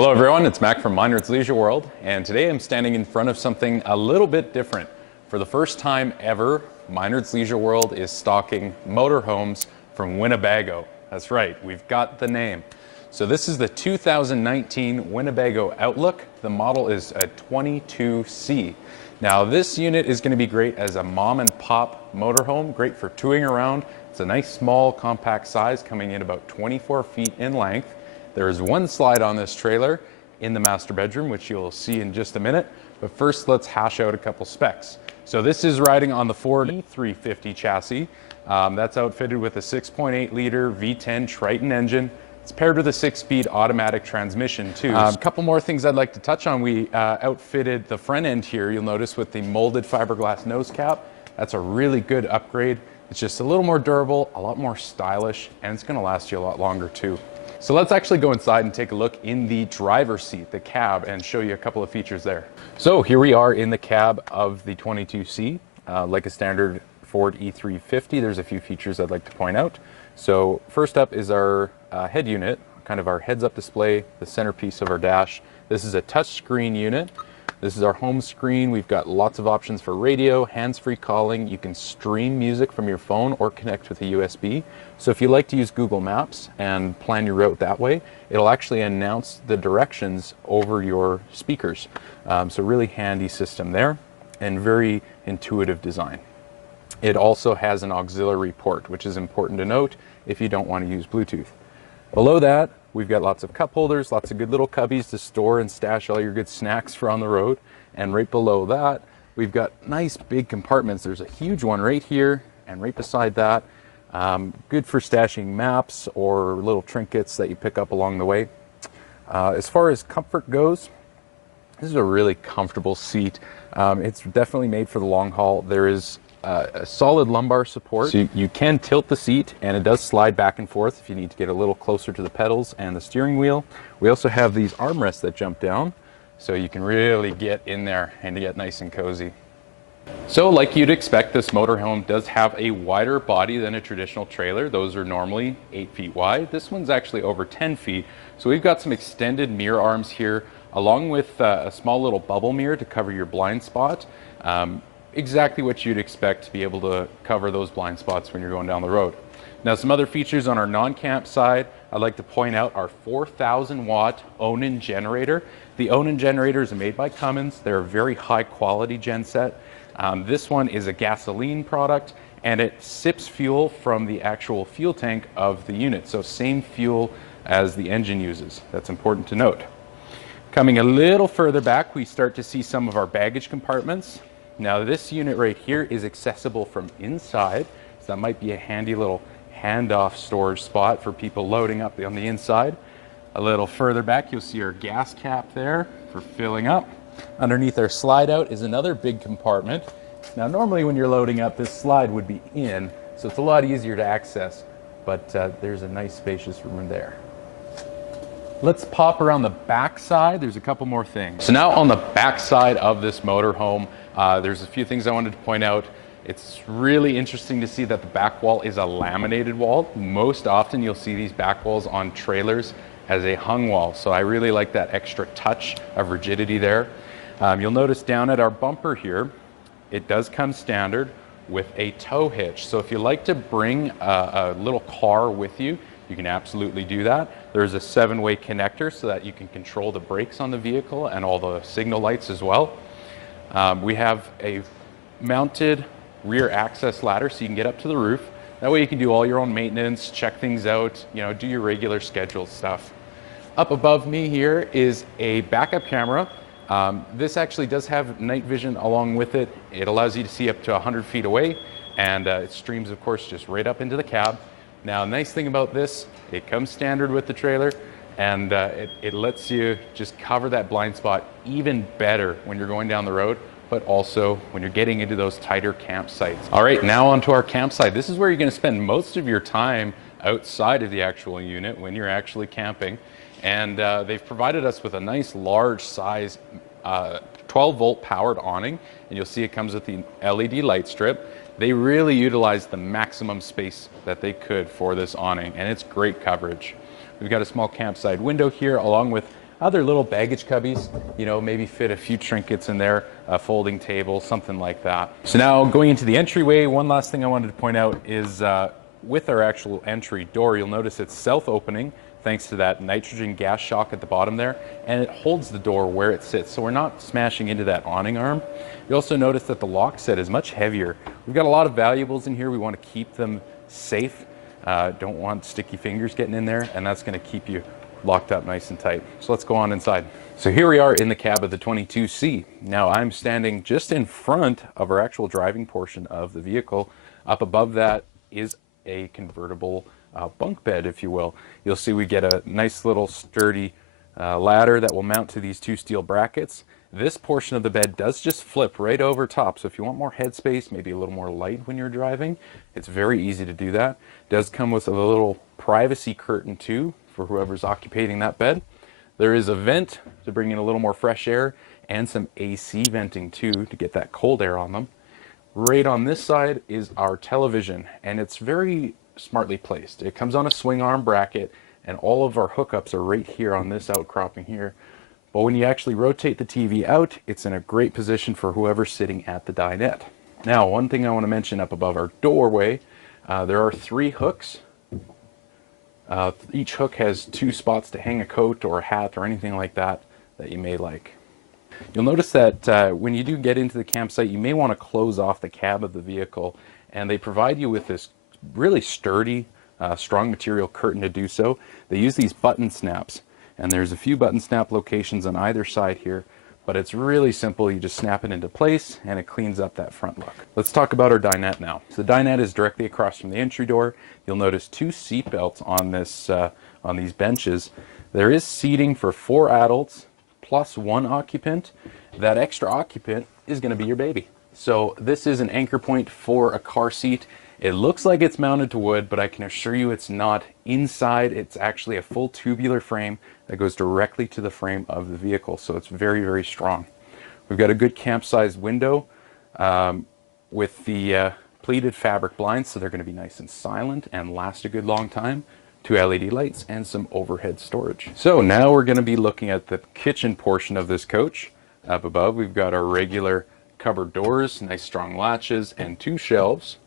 Hello everyone, it's Mac from Minard's Leisure World, and today I'm standing in front of something a little bit different. For the first time ever, Minard's Leisure World is stocking motorhomes from Winnebago. That's right, we've got the name. So this is the 2019 Winnebago Outlook. The model is a 22C. Now this unit is going to be great as a mom and pop motorhome, great for touring around. It's a nice small compact size coming in about 24 feet in length. There is one slide on this trailer in the master bedroom, which you'll see in just a minute. But first, let's hash out a couple specs. So this is riding on the Ford E350 chassis. That's outfitted with a 6.8 liter V10 Triton engine. It's paired with a 6-speed automatic transmission too. A couple more things I'd like to touch on. We outfitted the front end here, you'll notice, with the molded fiberglass nose cap. That's a really good upgrade. It's just a little more durable, a lot more stylish, and it's gonna last you a lot longer too. So let's actually go inside and take a look in the driver's seat, the cab, and show you a couple of features there. So here we are in the cab of the 22C. Like a standard Ford E350, there's a few features I'd like to point out. So first up is our head unit, kind of our heads-up display, the centerpiece of our dash. This is a touchscreen unit. This is our home screen. We've got lots of options for radio, hands-free calling. You can stream music from your phone or connect with a USB. So if you like to use Google Maps and plan your route that way, it'll actually announce the directions over your speakers. So really handy system there and very intuitive design. It also has an auxiliary port, which is important to note if you don't want to use Bluetooth. Below that, we've got lots of cup holders, lots of good little cubbies to store and stash all your good snacks for on the road. And right below that, we've got nice big compartments. There's a huge one right here, and right beside that, good for stashing maps or little trinkets that you pick up along the way. As far as comfort goes, this is a really comfortable seat. It's definitely made for the long haul. There is a solid lumbar support, so you can tilt the seat, and it does slide back and forth if you need to get a little closer to the pedals and the steering wheel. We also have these armrests that jump down, so you can really get in there and get nice and cozy. So like you'd expect, this motorhome does have a wider body than a traditional trailer. Those are normally 8 feet wide. This one's actually over 10 feet. So we've got some extended mirror arms here, along with a small little bubble mirror to cover your blind spot. Exactly what you'd expect to be able to cover those blind spots when you're going down the road. Now, some other features on our non-camp side, I'd like to point out our 4,000 watt Awning generator. The Awning generator is made by Cummins. They're a very high quality genset. This one is a gasoline product, and it sips fuel from the actual fuel tank of the unit. So same fuel as the engine uses. That's important to note. Coming a little further back, we start to see some of our baggage compartments. Now this unit right here is accessible from inside, so that might be a handy little handoff storage spot for people loading up on the inside. A little further back, you'll see our gas cap there for filling up. Underneath our slide out is another big compartment. Now normally when you're loading up, this slide would be in, so it's a lot easier to access, but there's a nice spacious room there. Let's pop around the back side. There's a couple more things. So now on the back side of this motorhome, there's a few things I wanted to point out. It's really interesting to see that the back wall is a laminated wall. Most often you'll see these back walls on trailers as a hung wall. So I really like that extra touch of rigidity there. You'll notice down at our bumper here, it does come standard with a tow hitch. So if you like to bring a little car with you, you can absolutely do that. There's a 7-way connector so that you can control the brakes on the vehicle and all the signal lights as well. We have a mounted rear access ladder so you can get up to the roof. That way you can do all your own maintenance, check things out, do your regular scheduled stuff. Up above me here is a backup camera. This actually does have night vision along with it. It allows you to see up to 100 feet away, and it streams, of course, just right up into the cab. Now, nice thing about this, it comes standard with the trailer, and it lets you just cover that blind spot even better when you're going down the road, but also when you're getting into those tighter campsites. All right, now onto our campsite. This is where you're going to spend most of your time outside of the actual unit when you're actually camping. And they've provided us with a nice large size 12-volt powered awning, and you'll see it comes with the LED light strip. They really utilized the maximum space that they could for this awning, and it's great coverage. We've got a small campsite window here, along with other little baggage cubbies, you know, maybe fit a few trinkets in there, a folding table, something like that. So now going into the entryway, one last thing I wanted to point out is with our actual entry door, you'll notice it's self-opening thanks to that nitrogen gas shock at the bottom there, and it holds the door where it sits, so we're not smashing into that awning arm. You also notice that the lock set is much heavier. We've got a lot of valuables in here. We want to keep them safe. Don't want sticky fingers getting in there, and that's going to keep you locked up nice and tight. So let's go on inside. So here we are in the cab of the 22C. Now I'm standing just in front of our actual driving portion of the vehicle. Up above that is a convertible bunk bed, if you will. You'll see we get a nice little sturdy ladder that will mount to these two steel brackets. This portion of the bed does just flip right over top, so if you want more headspace, maybe a little more light when you're driving, it's very easy to do that. It does come with a little privacy curtain too for whoever's occupying that bed. There is a vent to bring in a little more fresh air and some AC venting too to get that cold air on them. Right on this side is our television, and it's very smartly placed. It comes on a swing arm bracket, and all of our hookups are right here on this outcropping here. But when you actually rotate the TV out, it's in a great position for whoever's sitting at the dinette. Now, one thing I want to mention up above our doorway, there are 3 hooks. Each hook has 2 spots to hang a coat or a hat or anything like that that you may like. You'll notice that when you do get into the campsite, you may want to close off the cab of the vehicle, and they provide you with this really sturdy, strong material curtain to do so. They use these button snaps, and there's a few button snap locations on either side here, but it's really simple. You just snap it into place and it cleans up that front look. Let's talk about our dinette now. So the dinette is directly across from the entry door. You'll notice 2 seat belts on this on these benches. There is seating for 4 adults plus 1 occupant. That extra occupant is going to be your baby. So this is an anchor point for a car seat. It looks like it's mounted to wood, but I can assure you it's not. Inside, it's actually a full tubular frame that goes directly to the frame of the vehicle, so it's very, very strong. We've got a good camp-sized window with the pleated fabric blinds, so they're going to be nice and silent and last a good long time. 2 LED lights and some overhead storage. So now we're going to be looking at the kitchen portion of this coach. Up above, we've got our regular cupboard doors, nice strong latches, and 2 shelves.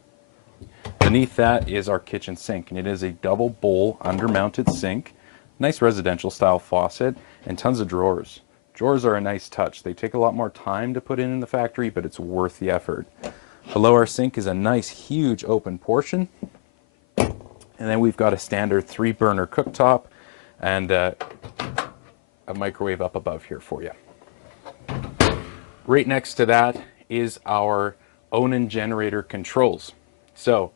Beneath that is our kitchen sink, and it is a double bowl under-mounted sink, nice residential style faucet, and tons of drawers. Drawers are a nice touch. They take a lot more time to put in the factory, but it's worth the effort. Below our sink is a nice huge open portion, and then we've got a standard 3-burner cooktop and a microwave up above here for you. Right next to that is our Awning generator controls. So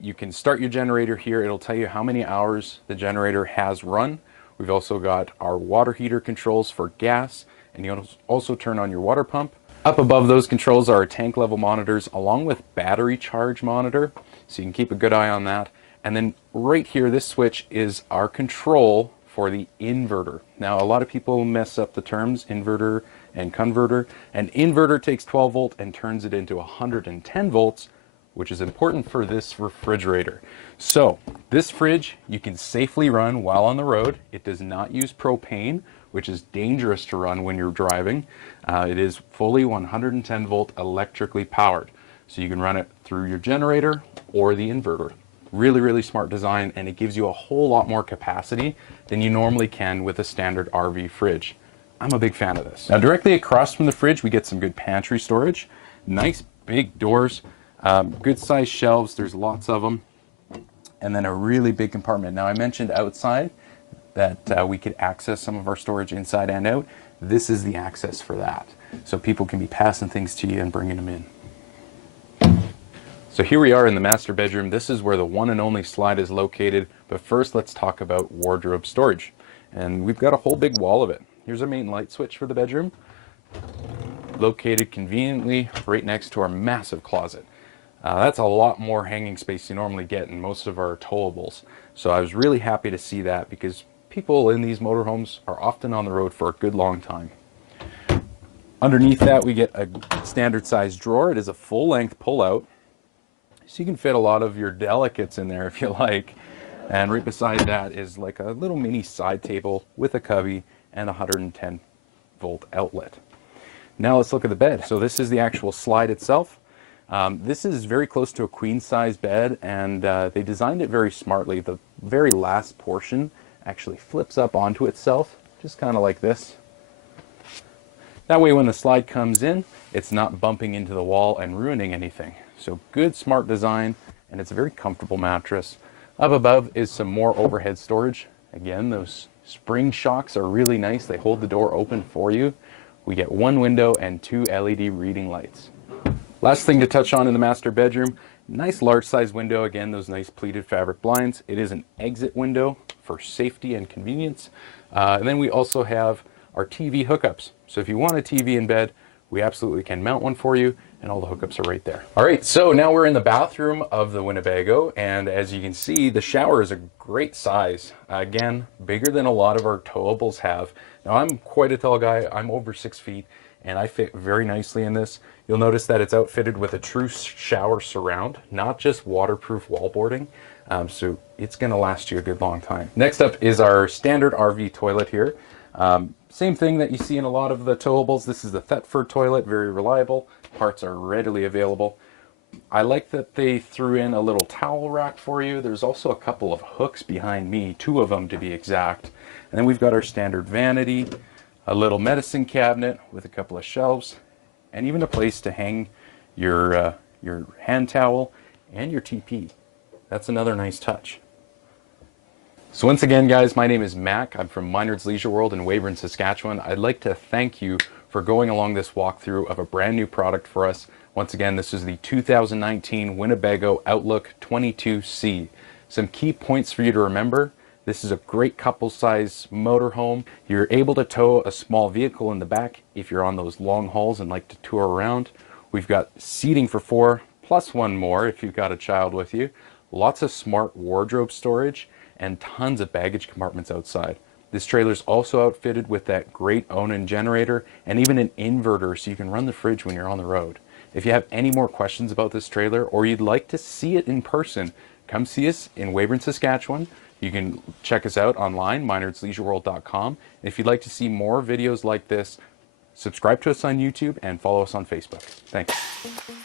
you can start your generator here. It'll tell you how many hours the generator has run. We've also got our water heater controls for gas, and you'll also turn on your water pump. Up above those controls are our tank level monitors along with battery charge monitor, so you can keep a good eye on that. And then right here, this switch is our control for the inverter. Now, a lot of people mess up the terms inverter and converter. An inverter takes 12 volt and turns it into 110 volts, which is important for this refrigerator. So this fridge you can safely run while on the road. It does not use propane, which is dangerous to run when you're driving. It is fully 110 volt electrically powered. So you can run it through your generator or the inverter. Really, really smart design, and it gives you a whole lot more capacity than you normally can with a standard RV fridge. I'm a big fan of this. Now, directly across from the fridge, we get some good pantry storage. Nice big doors, good sized shelves, there's lots of them, and then a really big compartment. Now, I mentioned outside that we could access some of our storage inside and out. This is the access for that. So people can be passing things to you and bringing them in. So here we are in the master bedroom. This is where the one and only slide is located. But first, let's talk about wardrobe storage. And we've got a whole big wall of it. Here's our main light switch for the bedroom, located conveniently right next to our massive closet. That's a lot more hanging space you normally get in most of our towables. So I was really happy to see that, because people in these motorhomes are often on the road for a good long time. Underneath that, we get a standard size drawer. It is a full length pull out, so you can fit a lot of your delicates in there if you like. And right beside that is like a little mini side table with a cubby and a 110 volt outlet. Now let's look at the bed. So this is the actual slide itself. This is very close to a queen size bed, and they designed it very smartly. The very last portion actually flips up onto itself, just kind of like this. That way when the slide comes in, it's not bumping into the wall and ruining anything. So good, smart design, and it's a very comfortable mattress. Up above is some more overhead storage. Again, those spring shocks are really nice. They hold the door open for you. We get one window and 2 LED reading lights. Last thing to touch on in the master bedroom, nice large size window. Again, those nice pleated fabric blinds. It is an exit window for safety and convenience. And then we also have our TV hookups. So if you want a TV in bed, we absolutely can mount one for you, and all the hookups are right there. All right, so now we're in the bathroom of the Winnebago, and as you can see, the shower is a great size. Again, bigger than a lot of our towables have. Now, I'm quite a tall guy. I'm over 6 feet, and I fit very nicely in this. You'll notice that it's outfitted with a true shower surround, not just waterproof wallboarding. So it's gonna last you a good long time. Next up is our standard RV toilet here. Same thing that you see in a lot of the towables. This is the Thetford toilet, very reliable. Parts are readily available. I like that they threw in a little towel rack for you. There's also a couple of hooks behind me, 2 of them to be exact. And then we've got our standard vanity, a little medicine cabinet with a couple of shelves, and even a place to hang your hand towel and your TP. That's another nice touch. So once again, guys, my name is Mac. I'm from Minard's Leisure World in Weyburn, Saskatchewan. I'd like to thank you for going along this walkthrough of a brand new product for us. Once again, this is the 2019 Winnebago Outlook 22C. Some key points for you to remember. This is a great couple size motorhome. You're able to tow a small vehicle in the back if you're on those long hauls and like to tour around. We've got seating for 4 plus 1 more if you've got a child with you. Lots of smart wardrobe storage and tons of baggage compartments outside. This trailer is also outfitted with that great Awning generator and even an inverter so you can run the fridge when you're on the road. If you have any more questions about this trailer or you'd like to see it in person, come see us in Weyburn, Saskatchewan. You can check us out online, minardsleisureworld.com. And if you'd like to see more videos like this, subscribe to us on YouTube and follow us on Facebook. Thanks.